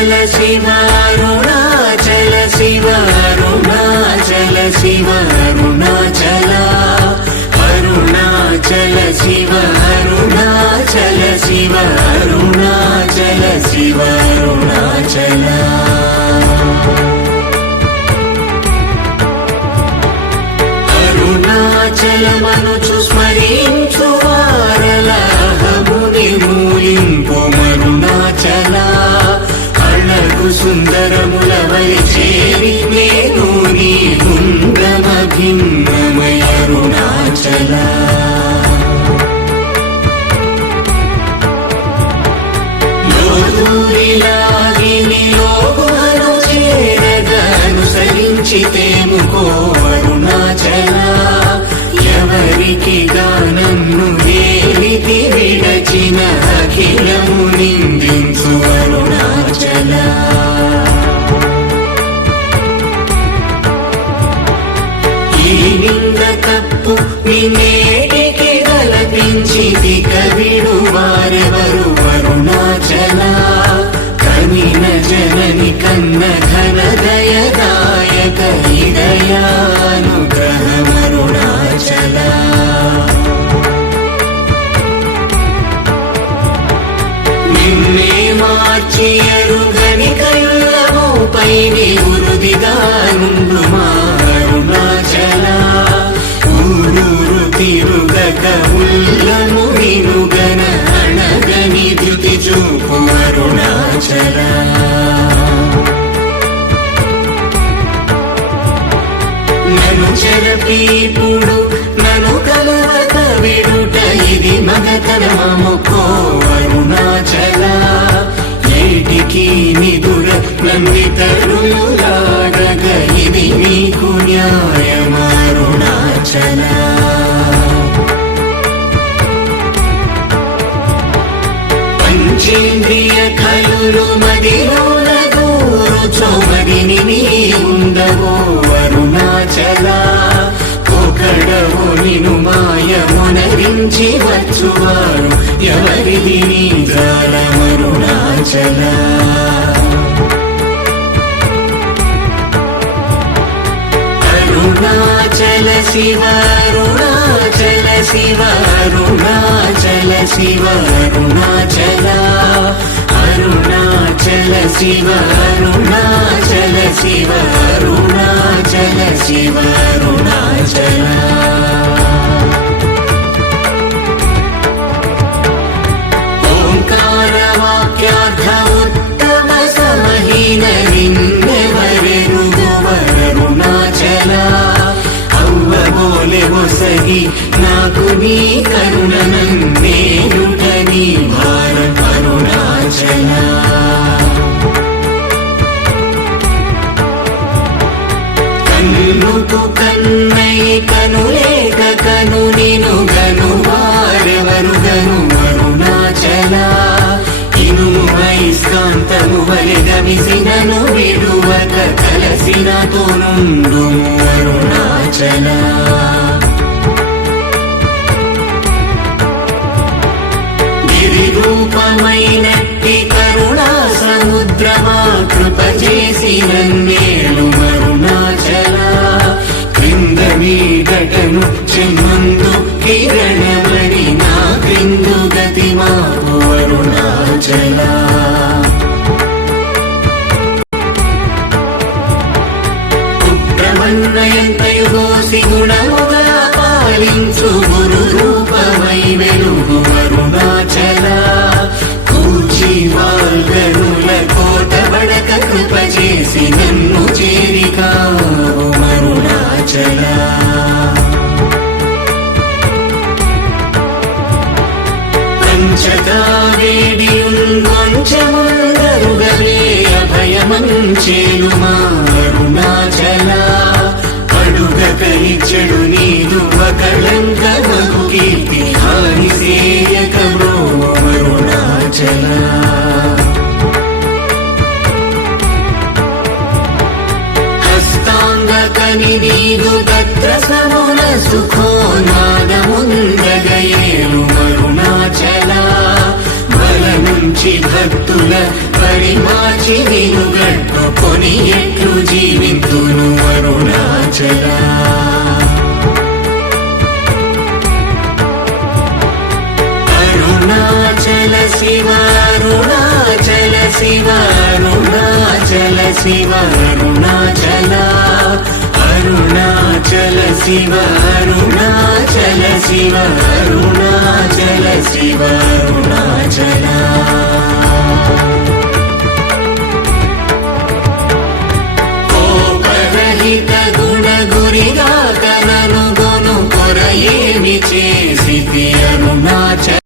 शिव अरुणाचल शिव अरुणाचल शिव अरुणाचल अरुणाचल शिव अरुणाचल शिव अरुणाचल शिव अरुणाचल అరుణాచలమనుచు స్మరించు వారలహము నిర్మూలింపు మరుణాచల అళగు సుందరముల వలి చేరి నేను నీ గుండమ భిన్నమయ అరుణాచల లోదూరిలాగిని లోగుహను చేరగా అనుసరించితేముకో అరుణాచల ఎవరికి గానన్ను దేవితి విడచిన అఖిలము నిందించు అరుణాచల ఈ నింద తప్పు నిన్నేటికి గలపించితి కవిడు వారెవరు అరుణాచల కనిన జనని కన్న ఘన దయదాయక హృదయానుగ్రహమరుణాచల నిన్నే మార్చి ఎరుగని కళ్ళమోపై ఉరుదిగా నుండు మా అరుణాచల ఊరూరు తిరుగక ఉల్లము వినుగన అణగని ద్యుతి చూపు అరుణాచల నన్ను చెరపీపుడు నన్ను కలవక విడుట ఇది మగతరమముకో అరుణాచల ఏటికి నిదుర నందితరులు లాగగ ఇది నీకు న్యాయమరుణాచల పంచేంద్రియ కలులు మదిలోన గోరుచోమదిని నీ ఉండవో అరుణాచల ఒకడవో నిను మాయమునరించి వచ్చువారు ఎవరిది నీ జాలమరుణాచల అరుణాచల శివ అరుణాచల శివ అరుణాచల శివ అరుణాచల అరుణాచల శివ అరుణాచల శివ అరుణాచల శివ అరుణాచల ఓంకార వాక్యార్థ ఉత్తమ సమహీన నిన్నెవరెరుగవరుణాచల అవ్వబోలె ఒసగి నాకు నీ కరుణ నన్నేయుట నీ భారం అరుణాచల కన్నుకు కన్నై కనులేక కను నిను గను వారెవరు గను అరుణాచల ఇనుము ఐస్కాంతము వలె గమిసినను విడువక కలసినతో నుండు అరుణాచల రూపమైనట్టి కరుణా సముద్రమా కృప చేసి నన్నేలు అరుణాచల క్రింద మీదటను చెమ్మందు కిరణమణి నా క్రిందు గతి మాకు అరుణాచల పుత్రమన్నయంతయు గోసి గుణముగా పాలించు గురు రూపమై వెలుగు అరుణాచల కూచి వాల్గనుల కోట బడక కృప చేసి నన్ను చేరికావు అరుణాచల పంచగా వేడియుంగొంచెముందరుగవే అభయమంచేను మా అరుణాచల అడుగక ఇచ్చడు నీదు కళంక మగు కీర్తి హాని సేయక అరుణాచల హస్తాంగకని నీదు తత్ర సమున సుఖో నాదముందగయేలు అరుణాచల బలముంచ పరిపాలించి భక్తుల పరిమాచి నిలుగట్టుకొని ఎట్లు జీవింతును అరుణాచల అరుణాచల శివ అరుణాచల శివ అరుణాచల శివ అరుణాచల అరుణాచల శివ అరుణాచల శివ అరుణాచల శివ అరుణాచల